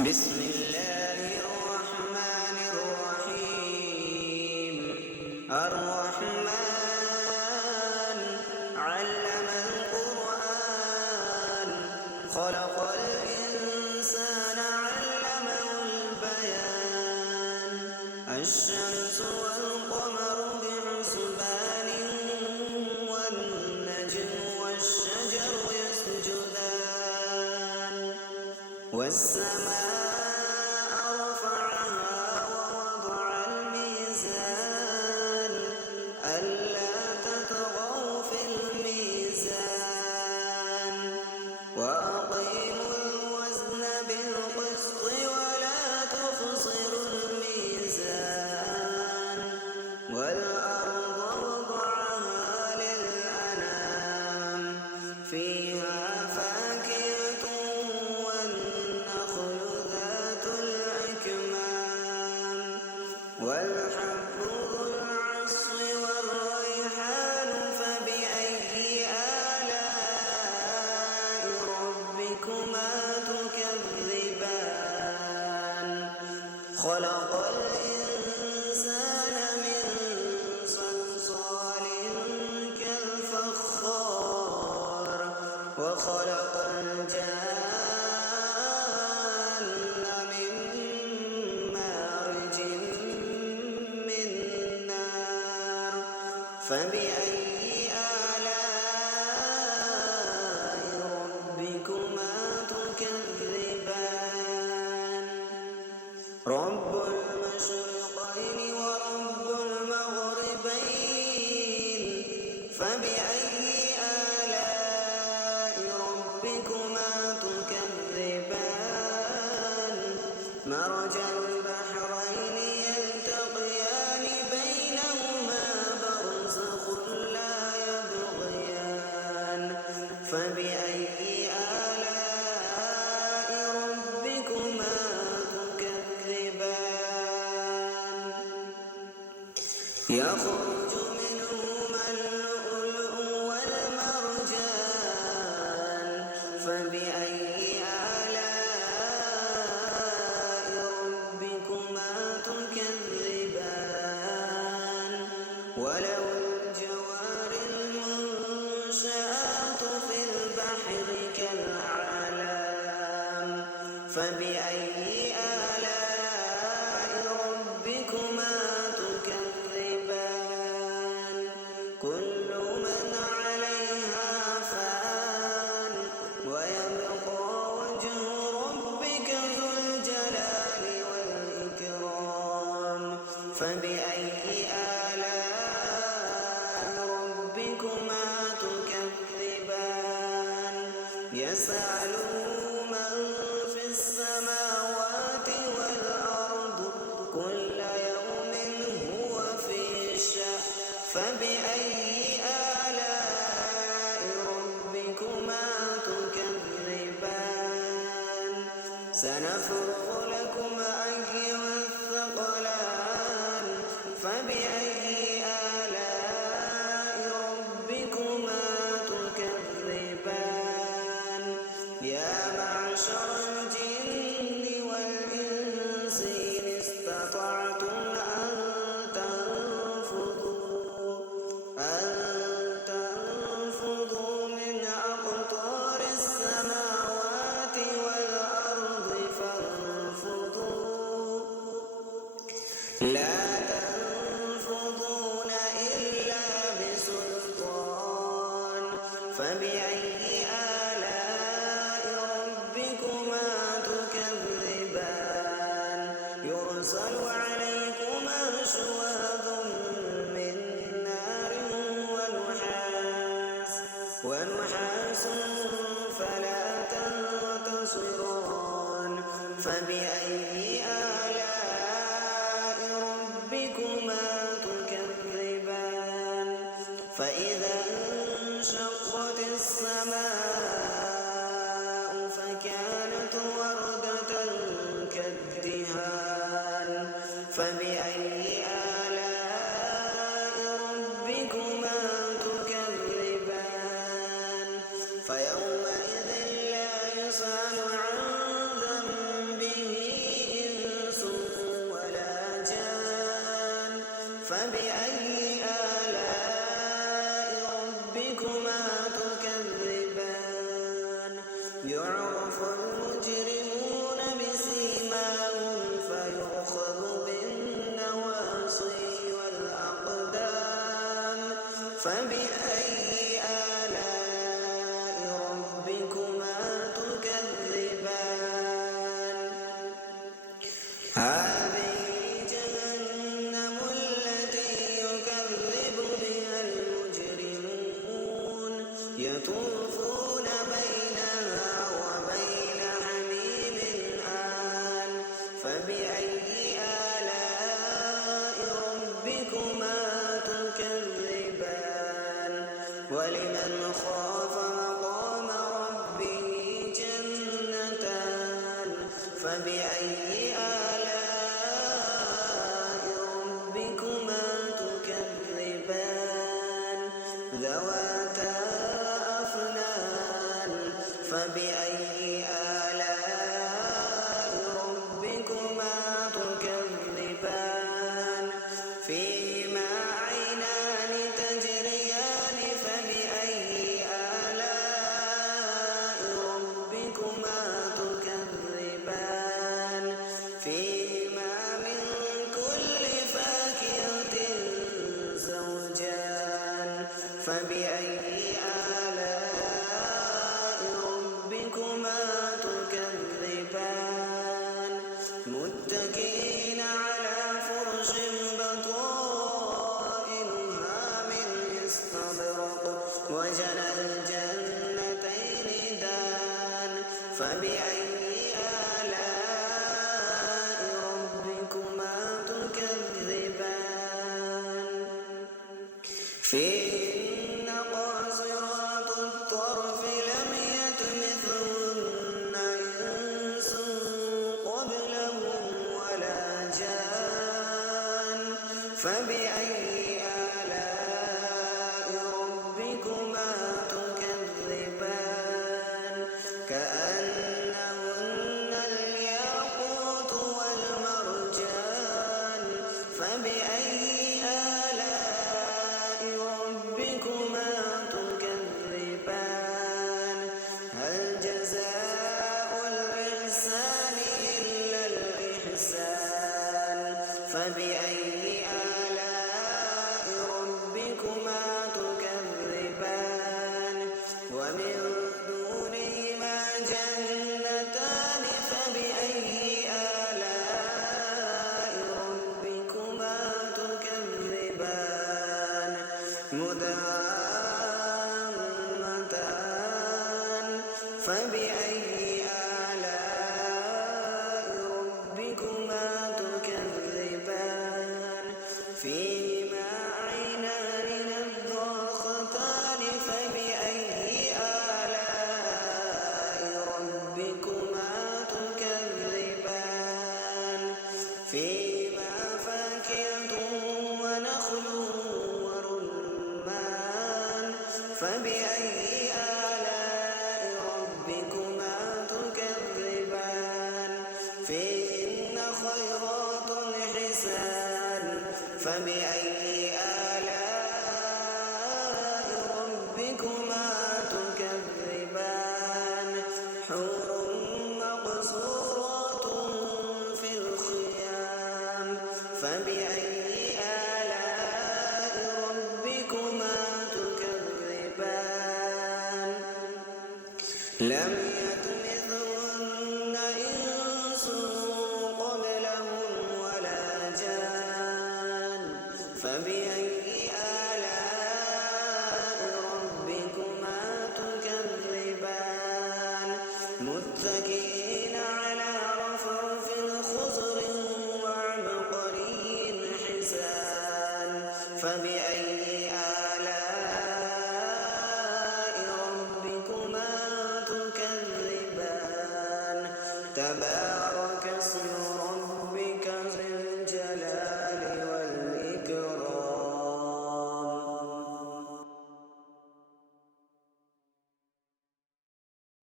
بسم الله الرحمن الرحيم. الرحمن علم القرآن خلق الإنسان علمه البيان. الشمس والقمر بحسبان والنجم والشجر يسجدان والسماء رفعها ووضع الميزان ألا تطغوا في الميزان وأقيموا الوزن بالقسط ولا تخسروا الميزان والأرض وضعها للأنام فيها فاكهة والنخل ذات الأكمام والحب ذو العصف والريحان فبأي آلاء ربكما تكذبان خلق الإنسان من صلصال كالفخار وخلق الجان من مارج من نار فبأي آلاء ربكما تكذبان رب المشرقين ورب المغربين فبأي آلاء ربكما تكذبان مرج البحرين يلتقيان بينهما برزخ لا يبغيان فبأي آلاء ربكما تكذبان يخرج منهما اللؤلؤ والمرجان فبأي آلاء ربكما تكذبان وله الجوار المنشآت في البحر كالأعلام فبأي آلاء ربكما تكذبان كل من عليها فان ويبقى وجه ربك ذو الجلال والإكرام فبأي آلاء ربكما تكذبان يسأله من في السماوات والأرض كل يوم هو في شأن فبأي آلاء ربكما تكذبان سنفرغ لكم أيها الثقلان فبأي آلاء ربكما تكذبان يا معشر الجن والإنس إن استطعتم أن تنفذوا من أقطار السماوات والأرض فانفذوا لا تنفذون إلا بسلطان فبأي آلاء ربكما تكذبان يرسل عليكما شواظ من نار ونحاس فلا تنتصران فبأي آلاء ربكما تكذبان فإذا انشقت السماء فكانت وردة كالدهان فبأي آلاء ربكما تكذبان فيومئذ لا يسأل عن ذنبه فبأي آلاء ربكما تكذبان يعرف المجرمون بسيماهم فيؤخذ بالنواصي والأقدام فبأي آلاء ربكما تكذبان هذه جهنم التي يكذب بها المجرمون يطوفون بينها وبين حميم آن فبأي آلاء ربكما تكذبان ولمن خاف مقام ربه جنتان فبأي آلاء ربكما تكذبان ذواتا أفنان فبأي آلاء ربكما تكذبان فيهما عينان تجريان فبأي آلاء ربكما تكذبان فيهما من كل فاكهة زوجان فبأي آلاء ربكما تكذبان متكئين على فرش بطائنها من استبرق وجنى الجنتين دان فبأي آلاء ربكما تكذبان فيهن قاصرات الطرف لم يطمثهن إنس قبلهم ولا جان فبأي آلاء ربكما تكذبان كأنهن الياقوت والمرجان فبأي آلاء ربكما تكذبان هل جزاء الإحسان إلا الإحسان فبأي آلاء ربكما تكذبان ومن دونهما جنتان فبأي آلاء ربكما تكذبان مدهامتان فبأي آلاء ربكما تكذبان فيهما عينان نضاختان فبأي آلاء ربكما تكذبان فيهما فاكهة ونخل ورمان فبأي آلاء ربكما تكذبان فيهن خيرات حسان فبأي آلاء ربكما تكذبان حور مقصورات في الخيام فبأي آلاء ربكما تكذبان لم يطمثهن إنس قبلهم ولا جان فبأي آلاء ربكما تكذبان متكئين على رفرف خضر وعبقري حسان فبأي آلاء ربكما تكذبان تبارك